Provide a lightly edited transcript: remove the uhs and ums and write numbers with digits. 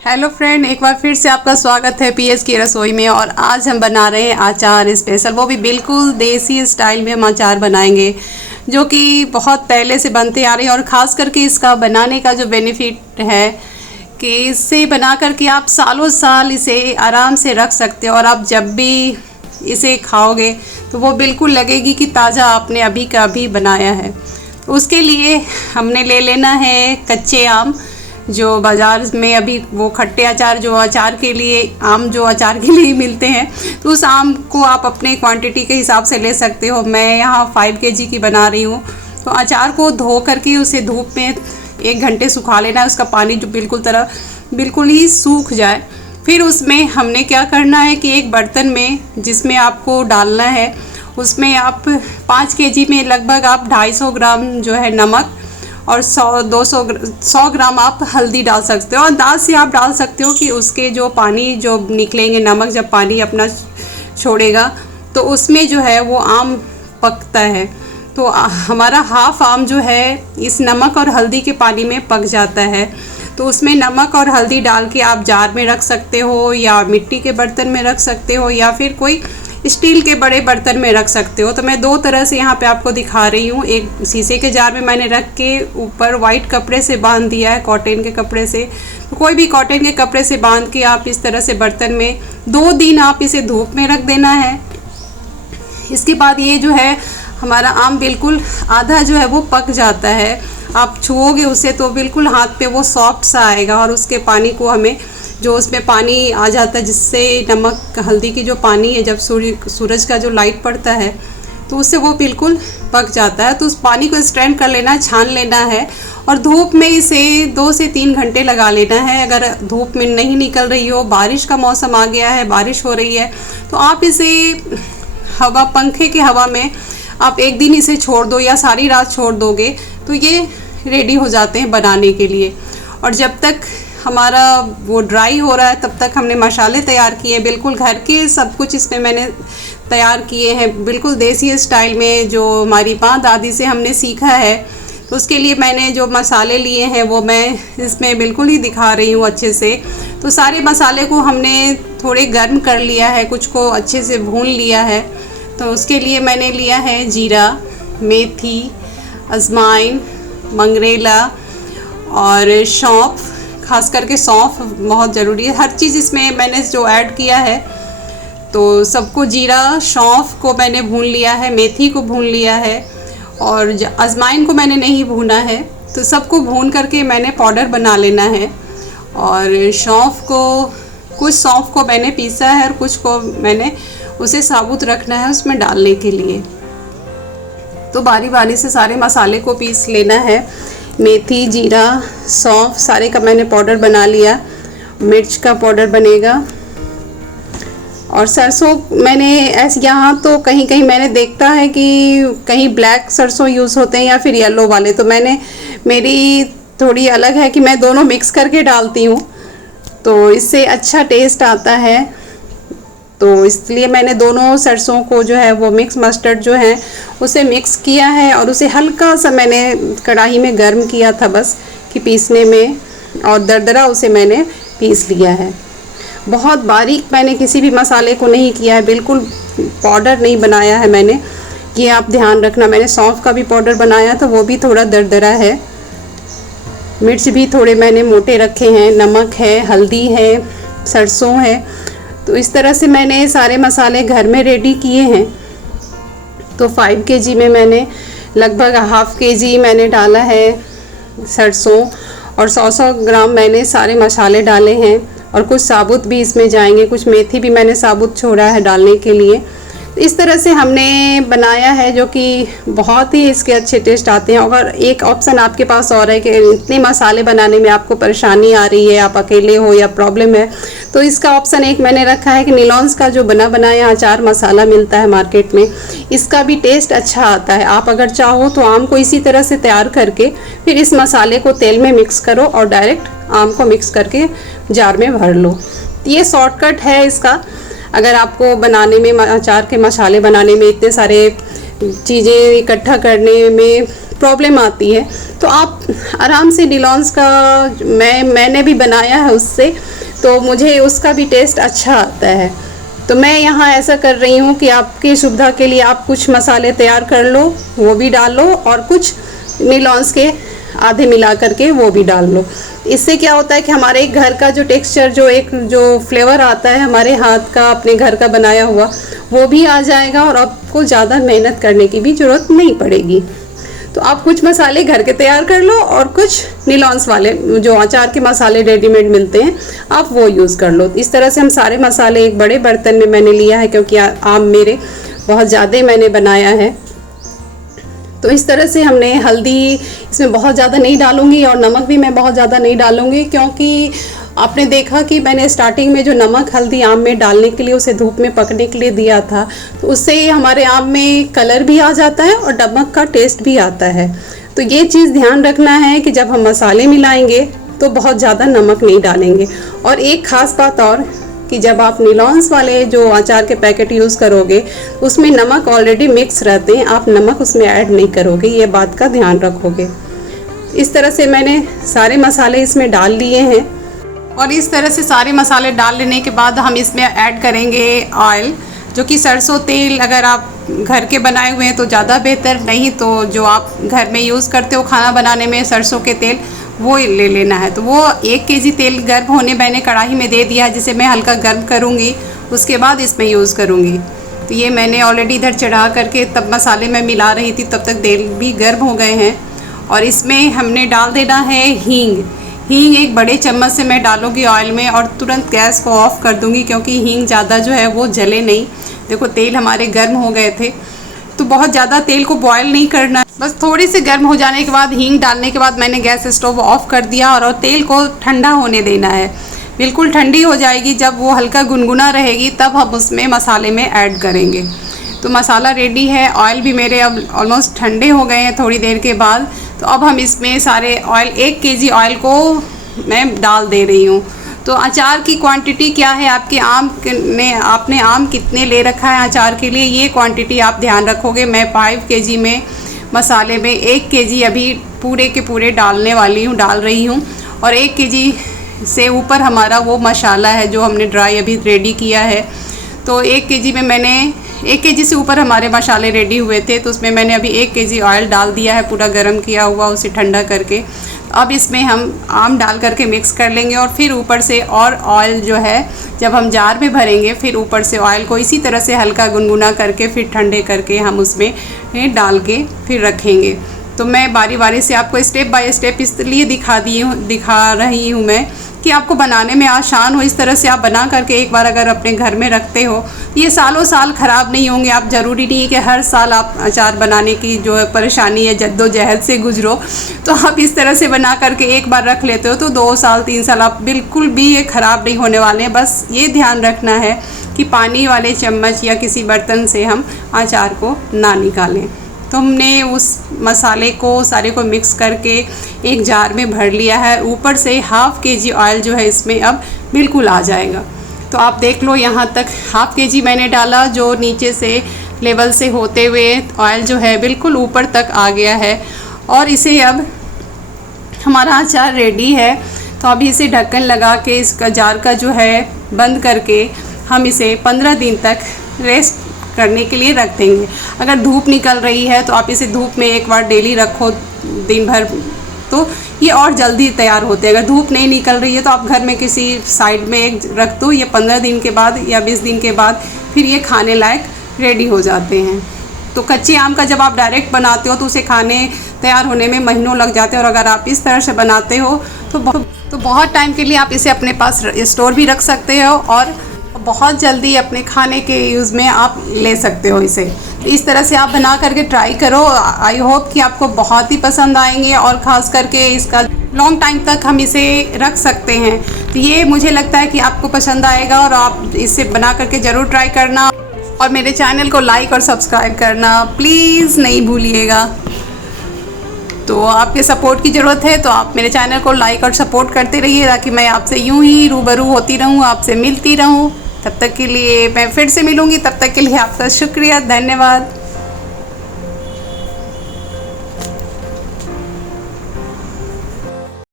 Hello friend, एक बार फिर से आपका स्वागत है पीएस की रसोई में। और आज हम बना रहे हैं अचार स्पेशल, वो भी बिल्कुल देसी स्टाइल में हम अचार बनाएंगे, जो कि बहुत पहले से बनते आ रही है। और ख़ास करके इसका बनाने का जो बेनिफिट है कि इससे बना करके आप सालों साल इसे आराम से रख सकते हो, और आप जब भी इसे खाओगे तो वो बिल्कुल लगेगी कि ताज़ा आपने अभी का अभी बनाया है। तो उसके लिए हमने ले लेना है कच्चे आम, जो बाज़ार में अभी वो खट्टे अचार जो अचार के लिए आम जो अचार के लिए मिलते हैं, तो उस आम को आप अपने क्वांटिटी के हिसाब से ले सकते हो। मैं यहाँ 5 केजी की बना रही हूँ। तो अचार को धो करके उसे धूप में 1 घंटे सुखा लेना है, उसका पानी जो बिल्कुल ही सूख जाए। फिर उसमें हमने क्या करना है कि एक बर्तन में जिसमें आपको डालना है, उसमें आप 5 केजी में लगभग आप 250 ग्राम जो है नमक और 100 ग्राम आप हल्दी डाल सकते हो। और अंदाज से आप डाल सकते हो कि उसके जो पानी जो निकलेंगे, नमक जब पानी अपना छोड़ेगा तो उसमें जो है वो आम पकता है। तो हमारा हाफ आम जो है इस नमक और हल्दी के पानी में पक जाता है। तो उसमें नमक और हल्दी डाल के आप जार में रख सकते हो, या मिट्टी के बर्तन में रख सकते हो, या फिर कोई स्टील के बड़े बर्तन में रख सकते हो। तो मैं 2 तरह से यहाँ पे आपको दिखा रही हूँ। एक शीशे के जार में मैंने रख के ऊपर वाइट कपड़े से बांध दिया है, कॉटन के कपड़े से। तो कोई भी कॉटन के कपड़े से बांध के आप इस तरह से बर्तन में 2 दिन आप इसे धूप में रख देना है। इसके बाद ये जो है हमारा आम बिल्कुल आधा जो है वो पक जाता है। आप छुओगे उसे तो बिल्कुल हाथ पे वो सॉफ्ट सा आएगा, और उसके पानी को हमें जो उसमें पानी आ जाता है, जिससे नमक हल्दी की जो पानी है, जब सूरज का जो लाइट पड़ता है तो उससे वो बिल्कुल पक जाता है। तो उस पानी को स्ट्रेन कर लेना है, छान लेना है, और धूप में इसे 2 से 3 घंटे लगा लेना है। अगर धूप में नहीं निकल रही हो, बारिश का मौसम आ गया है, बारिश हो रही है, तो आप इसे पंखे की हवा में आप 1 दिन इसे छोड़ दो, या सारी रात छोड़ दोगे तो ये रेडी हो जाते हैं बनाने के लिए। और जब तक हमारा वो ड्राई हो रहा है तब तक हमने मसाले तैयार किए हैं, बिल्कुल घर के सब कुछ इसमें मैंने तैयार किए हैं, बिल्कुल देसी स्टाइल में, जो हमारी माँ दादी से हमने सीखा है। तो उसके लिए मैंने जो मसाले लिए हैं वो मैं इसमें बिल्कुल ही दिखा रही हूँ अच्छे से। तो सारे मसाले को हमने थोड़े गर्म कर लिया है, कुछ को अच्छे से भून लिया है। तो उसके लिए मैंने लिया है जीरा, मेथी, अजवाइन, मंगरेला और सौंफ। खास करके सौंफ बहुत ज़रूरी है, हर चीज़ इसमें मैंने जो ऐड किया है। तो सबको जीरा सौंफ को मैंने भून लिया है, मेथी को भून लिया है, और अजवाइन को मैंने नहीं भूना है। तो सबको भून करके मैंने पाउडर बना लेना है। और कुछ सौंफ को मैंने पीसा है, और कुछ को मैंने उसे साबुत रखना है उसमें डालने के लिए। तो बारी बारी से सारे मसाले को पीस लेना है। मेथी, जीरा, सौंफ सारे का मैंने पाउडर बना लिया। मिर्च का पाउडर बनेगा। और सरसों मैंने ऐसे यहाँ तो कहीं कहीं मैंने देखता है कि कहीं ब्लैक सरसों यूज़ होते हैं या फिर येलो वाले, तो मेरी थोड़ी अलग है कि मैं दोनों मिक्स करके डालती हूँ, तो इससे अच्छा टेस्ट आता है। तो इसलिए मैंने दोनों सरसों को जो है वो मिक्स मस्टर्ड जो है उसे मिक्स किया है, और उसे हल्का सा मैंने कढ़ाई में गर्म किया था बस कि पीसने में, और दरदरा उसे मैंने पीस लिया है। बहुत बारीक मैंने किसी भी मसाले को नहीं किया है, बिल्कुल पाउडर नहीं बनाया है मैंने, ये आप ध्यान रखना। मैंने सौंफ का भी पाउडर बनाया था, वो भी थोड़ा दरदरा है। मिर्च भी थोड़े मैंने मोटे रखे हैं, नमक है, हल्दी है, सरसों है। तो इस तरह से मैंने सारे मसाले घर में रेडी किए हैं। तो 5 केजी में मैंने लगभग हाफ केजी मैंने डाला है सरसों, और 100 ग्राम मैंने सारे मसाले डाले हैं, और कुछ साबुत भी इसमें जाएंगे, कुछ मेथी भी मैंने साबुत छोड़ा है डालने के लिए। इस तरह से हमने बनाया है, जो कि बहुत ही इसके अच्छे टेस्ट आते हैं। अगर एक ऑप्शन आपके पास और है कि इतने मसाले बनाने में आपको परेशानी आ रही है, आप अकेले हो या प्रॉब्लम है, तो इसका ऑप्शन एक मैंने रखा है कि निलॉन्स का जो बना बनाया अचार मसाला मिलता है मार्केट में, इसका भी टेस्ट अच्छा आता है। आप अगर चाहो तो आम को इसी तरह से तैयार करके फिर इस मसाले को तेल में मिक्स करो, और डायरेक्ट आम को मिक्स करके जार में भर लो। ये शॉर्टकट है इसका। अगर आपको बनाने में, अचार के मसाले बनाने में इतने सारे चीज़ें इकट्ठा करने में प्रॉब्लम आती है। तो आप आराम से निलॉन्स का मैंने भी बनाया है उससे, तो मुझे उसका भी टेस्ट अच्छा आता है। तो मैं यहाँ ऐसा कर रही हूँ कि आपकी सुविधा के लिए आप कुछ मसाले तैयार कर लो, वो भी डाल लो, और कुछ निलॉन्स के आधे मिला करके वो भी डाल लो। इससे क्या होता है कि हमारे घर का जो टेक्सचर, जो फ्लेवर आता है हमारे हाथ का, अपने घर का बनाया हुआ, वो भी आ जाएगा और आपको ज़्यादा मेहनत करने की भी ज़रूरत नहीं पड़ेगी। तो आप कुछ मसाले घर के तैयार कर लो और कुछ निलॉन्स वाले जो अचार के मसाले रेडीमेड मिलते हैं आप वो यूज़ कर लो। इस तरह से हम सारे मसाले एक बड़े बर्तन में मैंने लिया है, क्योंकि आम मेरे बहुत ज़्यादा मैंने बनाया है। तो इस तरह से हमने हल्दी इसमें बहुत ज़्यादा नहीं डालूंगी और नमक भी मैं बहुत ज़्यादा नहीं डालूंगी, क्योंकि आपने देखा कि मैंने स्टार्टिंग में जो नमक हल्दी आम में डालने के लिए उसे धूप में पकने के लिए दिया था, तो उससे हमारे आम में कलर भी आ जाता है और नमक का टेस्ट भी आता है। तो ये चीज़ ध्यान रखना है कि जब हम मसाले मिलाएंगे तो बहुत ज़्यादा नमक नहीं डालेंगे। और एक ख़ास बात और कि जब आप निलॉन्स वाले जो अचार के पैकेट यूज़ करोगे उसमें नमक ऑलरेडी मिक्स रहते हैं, आप नमक उसमें ऐड नहीं करोगे, ये बात का ध्यान रखोगे। इस तरह से मैंने सारे मसाले इसमें डाल लिए हैं और इस तरह से सारे मसाले डाल लेने के बाद हम इसमें ऐड करेंगे ऑयल, जो कि सरसों तेल। अगर आप घर के बनाए हुए हैं तो ज़्यादा बेहतर, नहीं तो जो आप घर में यूज़ करते हो खाना बनाने में सरसों के तेल, वो ले लेना है। तो वो 1 केजी तेल गर्म होने मैंने कढ़ाई में दे दिया है, जिसे मैं हल्का गर्म करूँगी, उसके बाद इसमें यूज़ करूँगी। तो ये मैंने ऑलरेडी इधर चढ़ा करके तब मसाले में मिला रही थी, तब तक तेल भी गर्म हो गए हैं। और इसमें हमने डाल देना है हींग। हींग 1 बड़े चम्मच से मैं डालूँगी ऑयल में और तुरंत गैस को ऑफ़ कर दूँगी, क्योंकि हींग ज़्यादा जो है वो जले नहीं। देखो तेल हमारे गर्म हो गए थे, तो बहुत ज़्यादा तेल को बॉयल नहीं करना, बस थोड़ी सी गर्म हो जाने के बाद हींग डालने के बाद मैंने गैस स्टोव ऑफ कर दिया और तेल को ठंडा होने देना है। बिल्कुल ठंडी हो जाएगी, जब वो हल्का गुनगुना रहेगी तब हम उसमें मसाले में ऐड करेंगे। तो मसाला रेडी है, ऑयल भी मेरे अब ऑलमोस्ट ठंडे हो गए हैं थोड़ी देर के बाद। तो अब हम इसमें सारे ऑयल 1 केजी ऑयल को मैं डाल दे रही हूँ। तो अचार की क्वांटिटी क्या है, आपके आपने आम कितने ले रखा है अचार के लिए, ये क्वांटिटी आप ध्यान रखोगे। मैं 5 केजी में मसाले में 1 केजी अभी पूरे के पूरे डाल रही हूँ और 1 केजी से ऊपर हमारा वो मसाला है जो हमने ड्राई अभी रेडी किया है। तो 1 केजी में मैंने 1 केजी से ऊपर हमारे मसाले रेडी हुए थे, तो उसमें मैंने अभी 1 केजी ऑयल डाल दिया है, पूरा गर्म किया हुआ, उसे ठंडा करके। अब इसमें हम आम डाल करके मिक्स कर लेंगे और फिर ऊपर से और ऑयल जो है जब हम जार में भरेंगे फिर ऊपर से ऑयल को इसी तरह से हल्का गुनगुना करके फिर ठंडे करके हम उसमें डाल के फिर रखेंगे। तो मैं बारी बारी से आपको स्टेप बाय स्टेप इसलिए दिखा रही हूँ मैं कि आपको बनाने में आसान हो। इस तरह से आप बना करके एक बार अगर अपने घर में रखते हो ये सालों साल ख़राब नहीं होंगे। आप ज़रूरी नहीं है कि हर साल आप अचार बनाने की जो है परेशानी है जद्दोजहद से गुजरो। तो आप इस तरह से बना करके एक बार रख लेते हो तो 2 साल 3 साल आप बिल्कुल भी ये ख़राब नहीं होने वाले हैं। बस ये ध्यान रखना है कि पानी वाले चम्मच या किसी बर्तन से हम अचार को ना निकालें। तो हमने उस मसाले को सारे को मिक्स करके एक जार में भर लिया है। ऊपर से 1/2 केजी ऑयल जो है इसमें अब बिल्कुल आ जाएगा। तो आप देख लो यहाँ तक 1/2 केजी मैंने डाला, जो नीचे से लेवल से होते हुए ऑयल जो है बिल्कुल ऊपर तक आ गया है। और इसे अब हमारा अचार रेडी है। तो अभी इसे ढक्कन लगा के इसका जार का जो है बंद करके हम इसे 15 दिन तक रेस्ट करने के लिए रख देंगे। अगर धूप निकल रही है तो आप इसे धूप में एक बार डेली रखो दिन भर, तो ये और जल्दी तैयार होते हैं। अगर धूप नहीं निकल रही है तो आप घर में किसी साइड में एक रख दो, ये 15 दिन के बाद या 20 दिन के बाद फिर ये खाने लायक रेडी हो जाते हैं। तो कच्चे आम का जब आप डायरेक्ट बनाते हो तो उसे खाने तैयार होने में महीनों लग जाते हैं, और अगर आप इस तरह से बनाते हो तो बहुत टाइम के लिए आप इसे अपने पास स्टोर भी रख सकते हो और बहुत जल्दी अपने खाने के यूज़ में आप ले सकते हो इसे। इस तरह से आप बना करके ट्राई करो। आई होप कि आपको बहुत ही पसंद आएंगे और ख़ास करके इसका लॉन्ग टाइम तक हम इसे रख सकते हैं। तो ये मुझे लगता है कि आपको पसंद आएगा और आप इसे बना करके ज़रूर ट्राई करना और मेरे चैनल को लाइक और सब्सक्राइब करना प्लीज़ नहीं भूलिएगा। तो आपके सपोर्ट की ज़रूरत है, तो आप मेरे चैनल को लाइक और सपोर्ट करते रहिए ताकि मैं आपसे यूं ही रूबरू होती रहूं, आपसे मिलती रहूं। तब तक के लिए मैं फिर से मिलूंगी, तब तक के लिए आपका शुक्रिया, धन्यवाद।